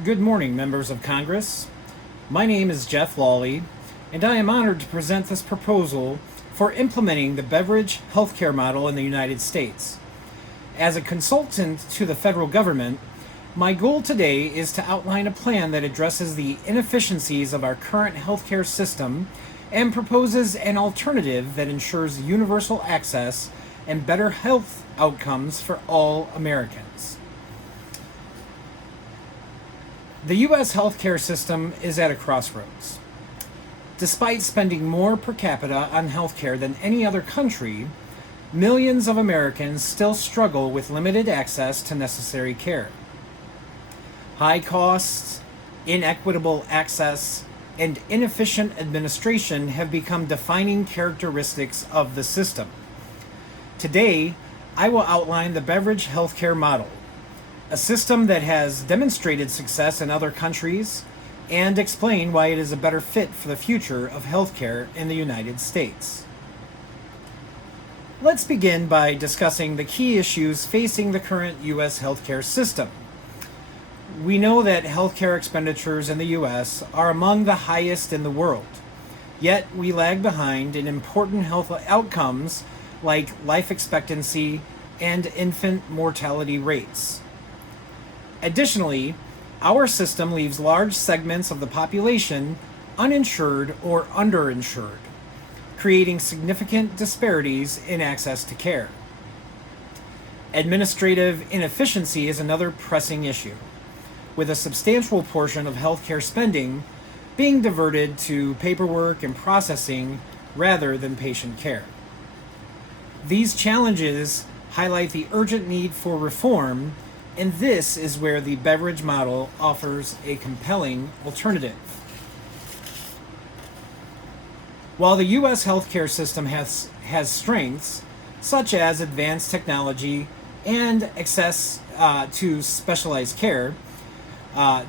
Good morning, members of Congress. My name is Jeff Lawley, and I am honored to present this proposal for implementing the Beveridge healthcare model in the United States. As a consultant to the federal government, my goal today is to outline a plan that addresses the inefficiencies of our current healthcare system and proposes an alternative that ensures universal access and better health outcomes for all Americans. The U.S. healthcare system is at a crossroads. Despite spending more per capita on healthcare than any other country, millions of Americans still struggle with limited access to necessary care. High costs, inequitable access, and inefficient administration have become defining characteristics of the system. Today, I will outline the Beveridge healthcare model, a system that has demonstrated success in other countries, and explain why it is a better fit for the future of healthcare in the United States. Let's begin by discussing the key issues facing the current U.S. healthcare system. We know that healthcare expenditures in the U.S. are among the highest in the world, yet we lag behind in important health outcomes like life expectancy and infant mortality rates. Additionally, our system leaves large segments of the population uninsured or underinsured, creating significant disparities in access to care. Administrative inefficiency is another pressing issue, with a substantial portion of healthcare spending being diverted to paperwork and processing rather than patient care. These challenges highlight the urgent need for reform, and this is where the Beveridge model offers a compelling alternative. While the U.S. healthcare system has strengths, such as advanced technology and access to specialized care,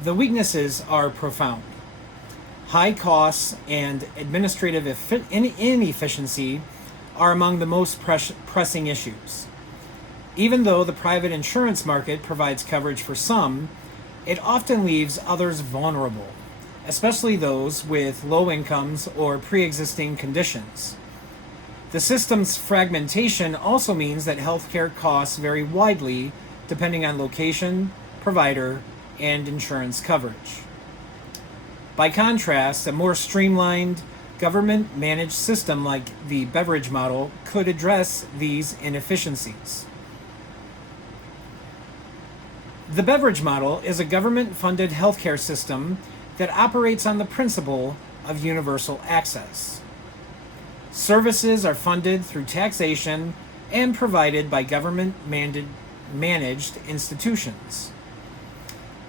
the weaknesses are profound. High costs and administrative inefficiency are among the most pressing issues. Even though the private insurance market provides coverage for some, it often leaves others vulnerable, especially those with low incomes or pre-existing conditions. The system's fragmentation also means that healthcare costs vary widely depending on location, provider, and insurance coverage. By contrast, a more streamlined, government-managed system like the Beveridge model could address these inefficiencies. The Beveridge model is a government-funded healthcare system that operates on the principle of universal access. Services are funded through taxation and provided by government-managed institutions.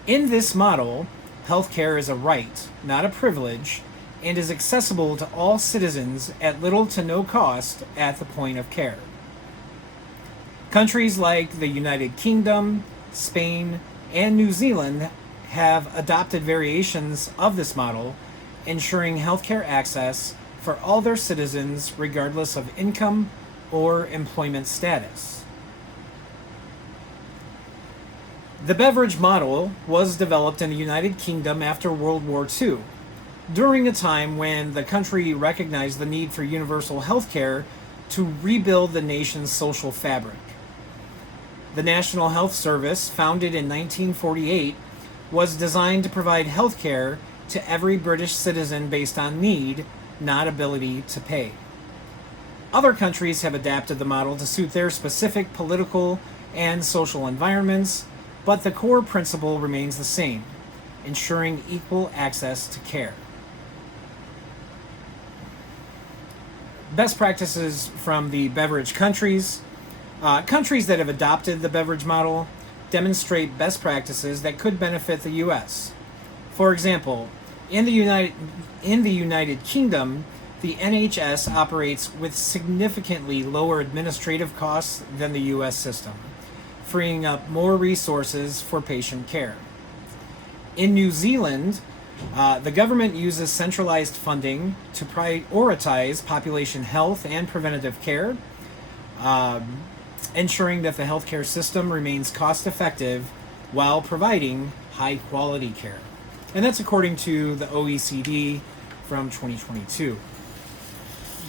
In this model, healthcare is a right, not a privilege, and is accessible to all citizens at little to no cost at the point of care. Countries like the United Kingdom, Spain, and New Zealand have adopted variations of this model, ensuring healthcare access for all their citizens regardless of income or employment status. The Beveridge model was developed in the United Kingdom after World War II, during a time when the country recognized the need for universal healthcare to rebuild the nation's social fabric. The National Health Service, founded in 1948, was designed to provide health care to every British citizen based on need, not ability to pay. Other countries have adapted the model to suit their specific political and social environments, but the core principle remains the same: ensuring equal access to care. Best practices from the Beveridge countries. Countries that have adopted the Beveridge model demonstrate best practices that could benefit the U.S. For example, in the United Kingdom, the NHS operates with significantly lower administrative costs than the U.S. system, freeing up more resources for patient care. In New Zealand, the government uses centralized funding to prioritize population health and preventative care, ensuring that the healthcare system remains cost-effective while providing high quality care. And that's according to the OECD from 2022.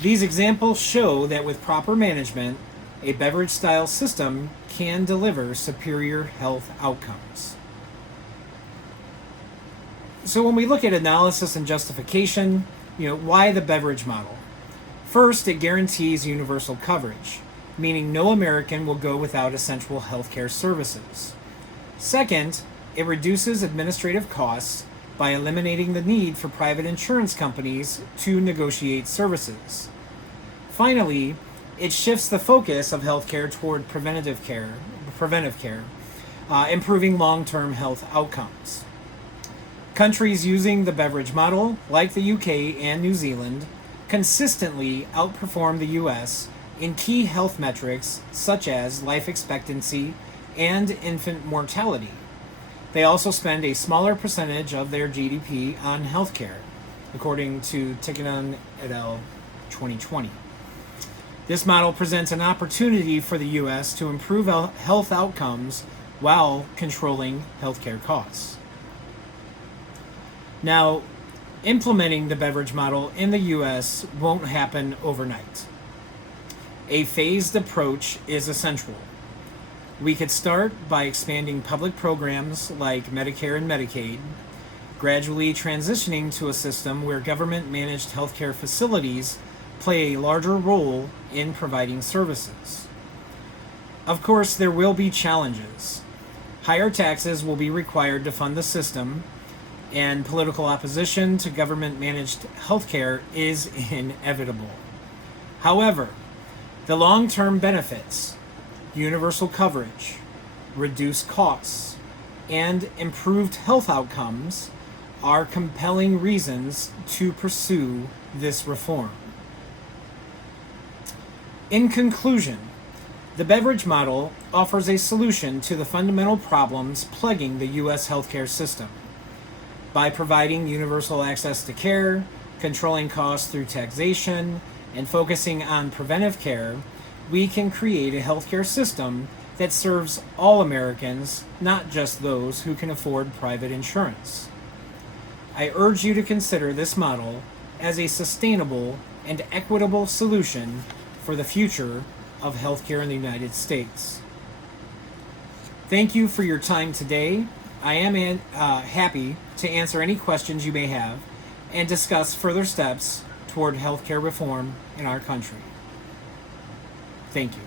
These examples show that with proper management, a Beveridge style system can deliver superior health outcomes. So when we look at analysis and justification, why the Beveridge model? First, it guarantees universal coverage, meaning no American will go without essential healthcare services. Second, it reduces administrative costs by eliminating the need for private insurance companies to negotiate services. Finally, it shifts the focus of healthcare toward preventive care, improving long-term health outcomes. Countries using the Beveridge model, like the UK and New Zealand, consistently outperform the US in key health metrics such as life expectancy and infant mortality. They also spend a smaller percentage of their GDP on healthcare, according to Tikkanen et al. 2020. This model presents an opportunity for the U.S. to improve health outcomes while controlling healthcare costs. Now, implementing the Beveridge model in the U.S. won't happen overnight. A phased approach is essential. We could start by expanding public programs like Medicare and Medicaid, gradually transitioning to a system where government-managed healthcare facilities play a larger role in providing services. Of course, there will be challenges. Higher taxes will be required to fund the system, and political opposition to government-managed healthcare is inevitable. However, the long-term benefits, universal coverage, reduced costs, and improved health outcomes are compelling reasons to pursue this reform. In conclusion, the Beveridge model offers a solution to the fundamental problems plaguing the U.S. healthcare system. By providing universal access to care, controlling costs through taxation, and focusing on preventive care, we can create a healthcare system that serves all Americans, not just those who can afford private insurance. I urge you to consider this model as a sustainable and equitable solution for the future of healthcare in the United States. Thank you for your time today. I am happy to answer any questions you may have and discuss further steps toward healthcare reform in our country. Thank you.